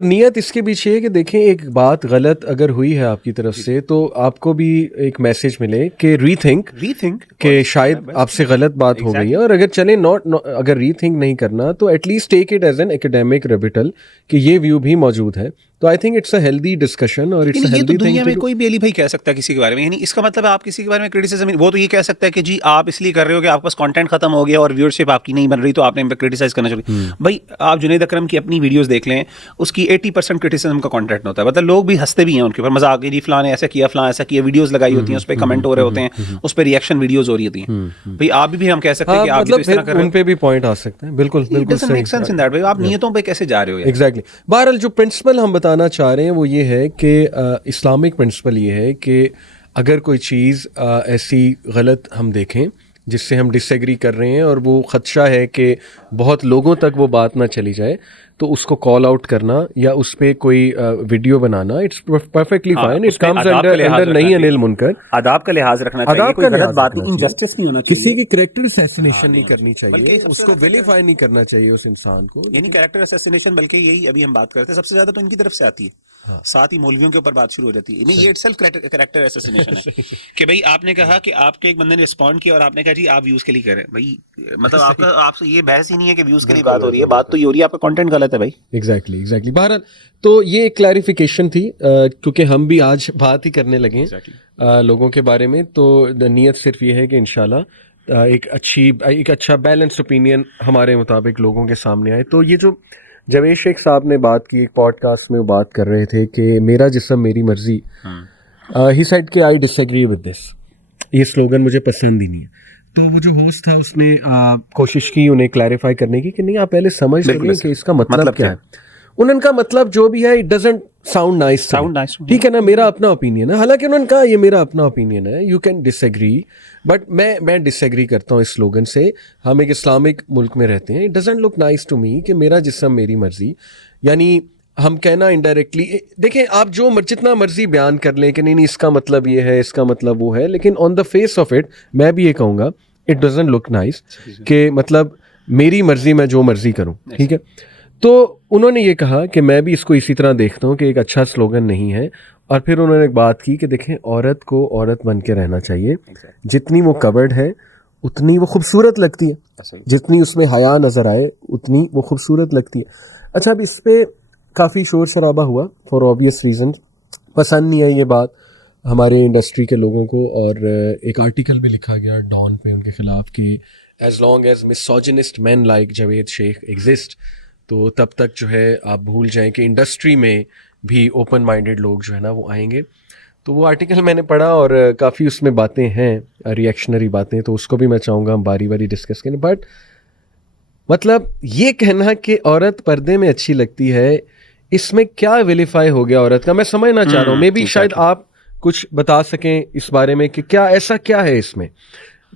نیت اس کے پیچھے ہے کہ دیکھیں ایک بات غلط اگر ہوئی ہے آپ کی طرف سے تو آپ کو بھی ایک میسج ملے کہ ری تھنک کہ شاید آپ سے غلط بات ہو گئی ہے، اور اگر چلیں اگر ری تھنک نہیں کرنا تو at least take it as an academic rebuttal کہ یہ ویو بھی موجود ہے. تو I think it's a healthy discussion اور اٹس اے یہ تو ہیلدی دنیا میں تھنگ. کوئی بھی علی بھائی کہہ سکتا ہے کسی کے بارے میں، یعنی اس کا مطلب آپ کسی کے بارے میں کرٹیسزم، وہ تو یہ کہہ سکتا ہے کہ جی آپ اس لیے کر رہے ہو کہ آپ کے پاس کانٹینٹ ختم ہو گیا اور ویورشپ آپ کی نہیں بن رہی تو آپ نے ان پہ کرٹیسائز کرنا چاہیے. بھائی آپ جنید اکرم کی اپنی ویڈیوز دیکھ لیں، اس کی 80% کرٹیسزم کا کانٹینٹ ہوتا ہے، مطلب لوگ بھی ہنستے بھی ہیں ان کے اوپر، مذاق جی فلاں نے ایسا کیا، فلاں ایسا کیا، ویڈیوز لگائی ہوتی ہیں اس پہ کمنٹ ہو رہے ہوتے ہیں، اس پہ ریئیکشن ویڈیوز ہو رہی ہوتی ہیں. بھائی آپ بھی ہم کہہ سکتے ہیں کہ آپ بھی تو مطلب اس طرح کر رہے ان پہ بھی پوائنٹ آ سکتے ہیں. بالکل بالکل صحیح. آپ نیتوں پہ کیسے جا رہے ہو یار؟ ایگزیکٹلی. بہرحال جو پرنسپل ہم بتانا چاہ رہے ہیں وہ یہ ہے کہ اسلامک پرنسپل یہ ہے کہ اگر کوئی چیز ایسی غلط ہم دیکھیں جس سے ہم ڈس ایگری کر رہے ہیں اور وہ خدشہ ہے کہ بہت لوگوں تک وہ بات نہ چلی جائے تو اس کو کال آؤٹ کرنا یا اس پہ کوئی ویڈیو بنانا it's perfectly fine. It comes under نہیں انل منکر. آداب کا لحاظ رکھنا چاہیے، کوئی غلط بات نہیں، انجسٹس نہیں ہونا چاہیے، کسی کی کریکٹر اسیسینیشن نہیں کرنی چاہیے، اس کو ویلیفائی نہیں کرنا چاہیے اس انسان کو. یعنی کریکٹر اسیسینیشن بلکہ یہی ابھی ہم بات کرتے ہیں سب سے زیادہ تو ان کی طرف سے آتی ہے، ساتھ ہی مولویوں کے اوپر بات شروع ہو جاتی ہے. یہ اٹسیلف کریکٹر اسیسینیشن ہے کہ بھائی آپ نے کہا کہ آپ کے ایک بندے نے رسپونڈ کیا اور آپ نے کہا جی آپ ویوز کے لیے کر رہے ہیں. بھائی مطلب آپ سے یہ بحث ہی نہیں ہے کہ ویوز کے لیے بات ہو رہی ہے، بات تو یہ ہو رہی ہے آپ کا کانٹینٹ غلط ہے بھائی. ایگزیکٹلی. بہرحال تو یہ ایک کلیریفیکیشن تھی کیونکہ ہم بھی آج بات ہی کرنے لگے لوگوں کے بارے میں. تو نیت صرف یہ ہے کہ انشاءاللہ ایک اچھا بیلنسڈ اوپینین ہمارے مطابق لوگوں کے سامنے آئے. تو یہ جو جاوید شیخ صاحب نے بات کی ایک پوڈ کاسٹ میں، وہ بات کر رہے تھے کہ میرا جسم میری مرضی. ہی سیڈ کہ آئی ڈس ایگری ود دس، یہ سلوگن مجھے پسند ہی نہیں ہے. تو وہ جو ہوسٹ تھا اس نے کوشش کی انہیں کلیریفائی کرنے کی کہ نہیں آپ پہلے سمجھ لیں کہ اس کا مطلب کیا ہے. انہوں کا مطلب جو بھی ہے اٹ ڈزنٹ ساؤنڈ نائس. ٹھیک ہے نا، میرا اپنا اوپینین ہے، حالانکہ انہوں نے کہا یہ میرا اپنا اوپینین ہے، you can disagree, but میں ڈس ایگری کرتا ہوں اس سلوگن سے. ہم ایک اسلامک ملک میں رہتے ہیں، it doesn't look nice to me کہ میرا جسم میری مرضی. یعنی ہم کہنا انڈائریکٹلی، دیکھیں آپ جو جتنا مرضی بیان کر لیں کہ نہیں اس کا مطلب یہ ہے، اس کا مطلب وہ ہے، لیکن آن دا فیس آف اٹ میں بھی یہ کہوں گا اٹ ڈزنٹ لک نائس کہ مطلب میری مرضی میں جو مرضی کروں. ٹھیک ہے. تو انہوں نے یہ کہا کہ میں بھی اس کو اسی طرح دیکھتا ہوں کہ ایک اچھا سلوگن نہیں ہے. اور پھر انہوں نے ایک بات کی کہ دیکھیں عورت کو عورت بن کے رہنا چاہیے، جتنی وہ کورڈ ہے اتنی وہ خوبصورت لگتی ہے، جتنی اس میں حیا نظر آئے اتنی وہ خوبصورت لگتی ہے. اچھا اب اس پہ کافی شور شرابہ ہوا فار آبویس ریزن، پسند نہیں ہے یہ بات ہمارے انڈسٹری کے لوگوں کو، اور ایک آرٹیکل بھی لکھا گیا ڈان پہ ان کے خلاف کہ ایز لانگ ایز مسوجنسٹ مین لائک جاوید شیخ ایگزسٹ تو تب تک جو ہے آپ بھول جائیں کہ انڈسٹری میں بھی اوپن مائنڈیڈ لوگ جو ہے نا وہ آئیں گے. تو وہ آرٹیکل میں نے پڑھا اور کافی اس میں باتیں ہیں ریئیکشنری باتیں، تو اس کو بھی میں چاہوں گا ہم باری باری ڈسکس کریں. بٹ مطلب یہ کہنا کہ عورت پردے میں اچھی لگتی ہے، اس میں کیا ویلیفائی ہو گیا عورت کا، میں سمجھنا چاہ رہا ہوں. مے بی شاید آپ کچھ بتا سکیں اس بارے میں کہ کیا ایسا کیا ہے اس میں،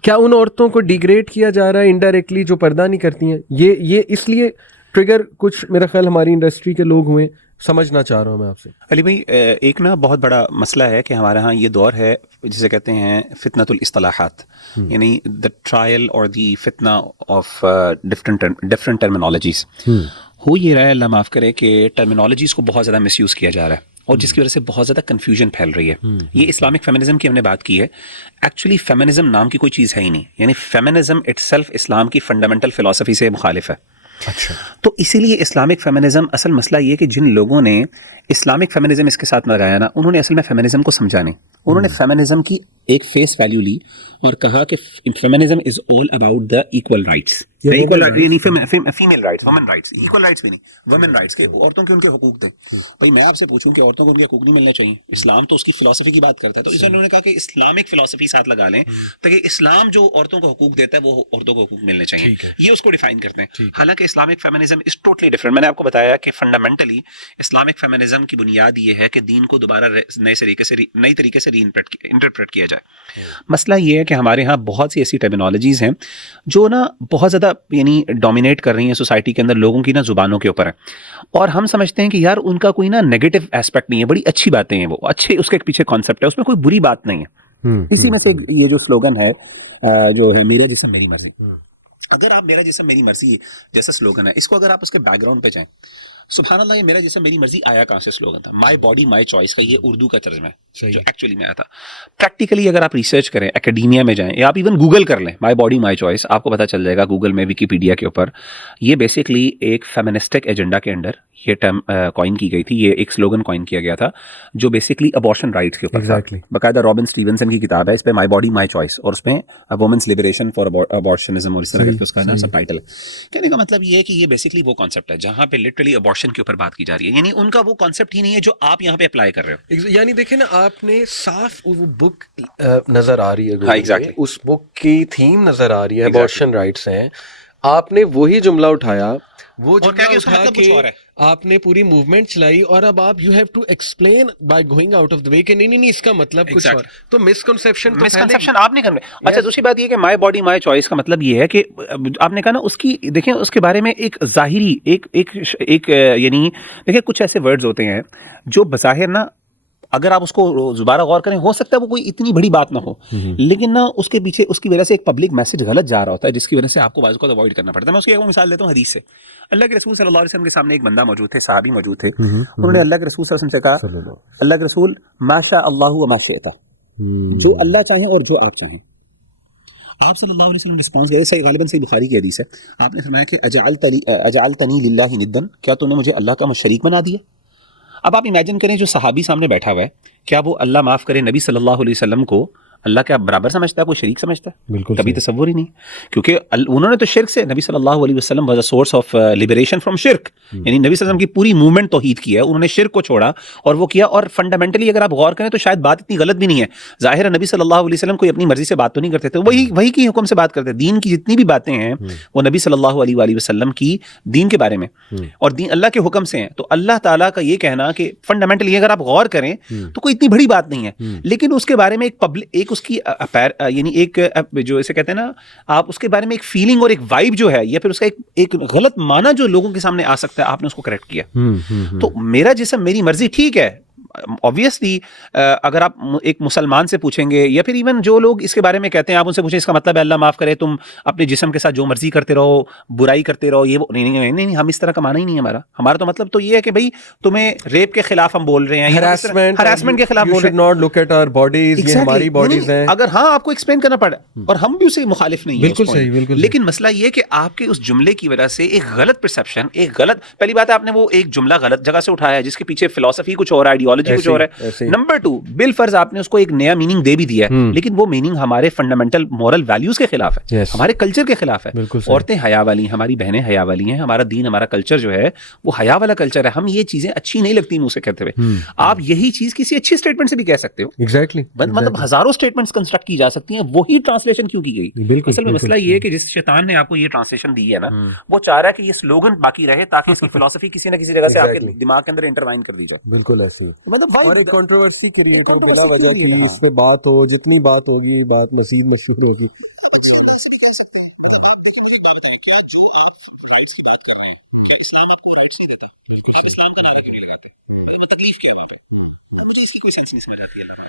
کیا ان عورتوں کو ڈیگریڈ کیا جا رہا ہے انڈائریکٹلی جو پردہ نہیں کرتی ہیں؟ یہ اس لیے ٹریگر کچھ میرا خیال ہماری انڈسٹری کے لوگ ہوئے، سمجھنا چاہ رہا ہوں میں آپ سے. علی بھائی ایک نا بہت بڑا مسئلہ ہے کہ ہمارے ہاں یہ دور ہے جسے کہتے ہیں فتنۃ الاصطلاحات، یعنی دا ٹرائل اور دی فتنہ آف ڈفرنٹ ٹرمینالوجیز. ہو یہ رہا ہے اللہ معاف کرے کہ ٹرمینالوجیز کو بہت زیادہ مس یوز کیا جا رہا ہے اور جس کی وجہ سے بہت زیادہ کنفیوژن پھیل رہی ہے. یہ اسلامک فیمنزم کی ہم نے بات کی ہے، ایکچولی فیمنزم نام کی کوئی چیز ہے ہی نہیں، یعنی فیمنزم اٹ سیلف اسلام کی فنڈامنٹل فلسفی سے مخالف ہے. اچھا. تو اسی لیے اسلامک فیمنزم، اصل مسئلہ یہ کہ جن لوگوں نے اسلامک فیمنزم اس کے ساتھ لگایا نا، انہوں نے اصل میں فیمنزم کو سمجھا نہیں. انہوں نے فیمنزم کی ایک فیس ویلیو لی اور کہا کہ feminism is all about the equal rights, female rights, women rights, equal rights بھی نہیں، وومن رائٹس کے عورتوں کے ان کے حقوق تھے. بھائی میں آپ سے پوچھوں کہ عورتوں کو ان کے حقوق نہیں ملنے چاہیے؟ اسلام تو اس کی فلسفی کی بات کرتا ہے، تو اس لیے انہوں نے کہا کہ اسلامک فلسفی ساتھ لگا لیں تاکہ اسلام جو عورتوں کو حقوق دیتا ہے وہ عورتوں کو حقوق ملنے چاہیے، یہ اس کو ڈیفائن کرتے ہیں. حالانکہ Islamic feminism is totally different. میں نے آپ کو بتایا کہ فنڈامنٹلی اسلامک فیمنزم کی بنیاد یہ ہے کہ دین کو دوبارہ نئی طریقے سے ری انٹرپریٹ کیا جائے. مسئلہ یہ ہے کہ ہمارے ہاں بہت سی ایسی ٹرمینالوجیز ہیں جو نا بہت زیادہ یعنی ڈومینیٹ کر رہی ہیں سوسائٹی کے اندر، لوگوں کی نا زبانوں کے اوپر ہے، اور ہم سمجھتے ہیں کہ یار ان کا کوئی نا نیگیٹو ایسپیکٹ نہیں ہے، بڑی اچھی باتیں ہیں، وہ اچھے اس کے پیچھے کانسیپٹ ہے، اس میں کوئی بری بات نہیں ہے. اسی میں سے یہ جو سلوگن ہے جو ہے میرا جسم میری مرضی، اگر آپ میرا جسم میری مرضی جیسا سلوگن ہے، اس کو اگر آپ اس کے بیک گراؤنڈ پہ جائیں سبحان اللہ، یہ میرا جسم میری مرضی آیا کہاں سے سلوگن تھا؟ مائی باڈی مائی چوائس کا یہ اردو کا ترجمہ ہے جو ایکچولی میں آیا تھا. پریکٹیکلی اگر آپ ریسرچ کریں، اکیڈیمیا میں جائیں یا آپ ایون گوگل کر لیں مائی باڈی مائی چوائس، آپ کو پتہ چل جائے گا گوگل میں، ویکیپیڈیا کے اوپر. یہ بیسکلی ایک فیمنسٹک ایجنڈا کے انڈر یہ ٹرم کوائن کی گئی تھی. یہ ایک سلوگن کوائن کیا گیا تھا جو بیسکلی ابارشن رائٹس کے اوپر تھا. باقاعدہ رابن اسٹیونسن کی کتاب ہے اس پہ، مائی باڈی مائی چوائس، اور اس میں وومنس لبریشن فار ابارشنزم اور اس طرح کا اس کا نا سب ٹائٹل ہے. کہنے کا مطلب یہ ہے کہ یہ بیسکلی وہ کانسیپٹ ہے جہاں پہ لٹرلی ابارشن کے اوپر بات کی جا رہی ہے. یعنی ان کا وہ کانسیپٹ ہی نہیں ہے جو آپ یہاں پہ اپلائی کر رہے ہو. یعنی دیکھیں نا، آپ نے صاف وہ بک نظر آ رہی ہے، ہاں ایگزیکٹلی اس بک کی تھیم نظر آ رہی ہے، ابارشن رائٹس ہیں. آپ نے وہی جملہ اٹھایا، وہ جملہ اٹھا کے آپ نے پوری موومنٹ چلائی، اور اب آپ you have to explain by going out of the way کہ نہیں اس کا مطلب کچھ اور. تو مسکنسیپشن آپ نہیں کرنے. اچھا دوسری بات یہ کہ مائی باڈی مائی چوائس کا مطلب یہ ہے کہ آپ نے کہا نا اس کی، دیکھیں اس کے بارے میں ایک ظاہری ایک یعنی دیکھیں کچھ ایسے ورڈز ہوتے ہیں جو بظاہر نا اگر آپ اس کو دوبارہ غور کریں ہو سکتا ہے وہ کوئی اتنی بڑی بات نہ ہو، لیکن نا اس کے پیچھے اس کی وجہ سے ایک پبلک میسج غلط جا رہا ہوتا ہے جس کی وجہ سے آپ کو بعض کو اوائڈ کرنا پڑتا ہے. میں اس کی ایک مثال دیتا ہوں حدیث سے. اللہ کے رسول صلی اللہ علیہ وسلم کے سامنے ایک بندہ موجود تھے، صحابی موجود تھے. انہوں نے اللہ کے رسول صلی اللہ علیہ وسلم سے کہا، اللہ کے رسول ما شاء اللہ و ما شئت، جو اللہ چاہیں اور جو آپ چاہیں. آپ صلی اللہ علیہ وسلم رسپانس کرے، صحیح غالباً صحیح بخاری کی حدیث ہے. آپ نے فرمایا کہ اجعلتنی للہ ندا، کیا تو نے مجھے اللہ کا شریک بنا دیا؟ اب آپ امیجن کریں جو صحابی سامنے بیٹھا ہوا ہے، کیا وہ اللہ معاف کرے نبی صلی اللہ علیہ وسلم کو اللہ کا برابر سمجھتا ہے، کوئی شریک سمجھتا ہے؟ بالکل کبھی تصور ہی نہیں. کیونکہ انہوں نے تو شرک سے، نبی صلی اللہ علیہ وسلم was a source of liberation from شرک. یعنی نبی صلی اللہ علیہ وسلم کی پوری موومنٹ توحید کی ہے، انہوں نے شرک کو چھوڑا اور وہ کیا. اور فنڈامنٹلی اگر آپ غور کریں تو شاید بات اتنی غلط بھی نہیں ہے. ظاہر ہے نبی صلی اللہ علیہ وسلم کوئی اپنی مرضی سے بات تو نہیں کرتے تھے، وہی کی حکم سے بات کرتے تھے. دین کی جتنی بھی باتیں ہیں وہ نبی صلی اللہ علیہ وآلہ وسلم کی دین کے بارے میں اور دین اللہ کے حکم سے ہیں. تو اللہ تعالیٰ کا یہ کہنا کہ فنڈامنٹلی اگر آپ غور کریں تو کوئی اتنی بڑی بات نہیں ہے، لیکن اس کے بارے میں ایک اس کی یعنی ایک جو اسے کہتے ہیں نا، آپ اس کے بارے میں ایک فیلنگ اور ایک وائب جو ہے یا پھر اس کا ایک غلط معنی جو لوگوں کے سامنے آ سکتا ہے، آپ نے اس کو کریکٹ کیا. تو میرا جسم میری مرضی ٹھیک ہے. obviously اگر آپ ایک مسلمان سے پوچھیں گے یا پھر ایون جو لوگ اس کے بارے میں کہتے ہیں، آپ ان سے پوچھیں اس کا مطلب ہے اللہ معاف کرے تم اپنے جسم کے ساتھ جو مرضی کرتے رہو، برائی کرتے رہو، یہ نہیں، ہم اس طرح کا معنی ہی نہیں ہے ہمارا تو مطلب تو یہ ہے کہ بھائی تمہیں ریپ کے خلاف ہم بول رہے ہیں، ہراسمنٹ کے خلاف بول رہے ہیں. not look at our bodies، یہ ہماری باڈیز ہیں. اگر ہاں آپ کو ایکسپلین کرنا پڑا اور ہم بھی اسے مخالف نہیں ہیں، بالکل صحیح، بالکل. لیکن مسئلہ یہ کہ آپ کے اس جملے کی وجہ سے ایک غلط پرسیپشن، ایک غلط، پہلی بات ہے آپ نے وہ ایک جملہ غلط جگہ سے اٹھایا ہے جس کے پیچھے فلسفی کچھ اور ہے، آئیڈیالوجی کچھ اور ہے. نمبر 2، بالفرض آپ نے اس کو ایک نیا میننگ دے بھی دیا ہے، لیکن وہ میننگ ہمارے فنڈامنٹل مورل ویلیوز کے خلاف ہے، ہمارے کلچر کے خلاف ہے. عورتیں حیا والی ہیں، ہماری بہنیں حیا والی ہیں، ہمارا دین، ہمارا کلچر جو ہے وہ حیا والا کلچر ہے. ہم یہ چیزیں اچھی نہیں لگتی منہ سے کہتے ہوئے. آپ یہی چیز کسی اچھی اسٹیٹمنٹ سے بھی کہہ سکتے ہو. ایگزیکٹلی، مطلب ہزاروں اسٹیٹمنٹس کنسٹرکٹ کی جا سکتی ہیں، وہی ٹرانسلیشن کیوں کی گئی؟ اصل میں مسئلہ یہ ہے کہ جس شیطان نے آپ کو یہ ٹرانسلیشن دی ہے نا، وہ چاہ رہا ہے کہ یہ سلوگن باقی رہے تاکہ اس کی فلسفی کسی نہ کسی جگہ سے آپ کے دماغ کے اندر انٹروائن کر دی جائے. بالکل ایسے. مطلب اور ایک کنٹروورسی کریے تو بلا وجہ کی اس پہ بات ہو، جتنی بات ہوگی بات مزید مشہور ہوگی. کوئی سینس نہیں سمجھ آتی ہے.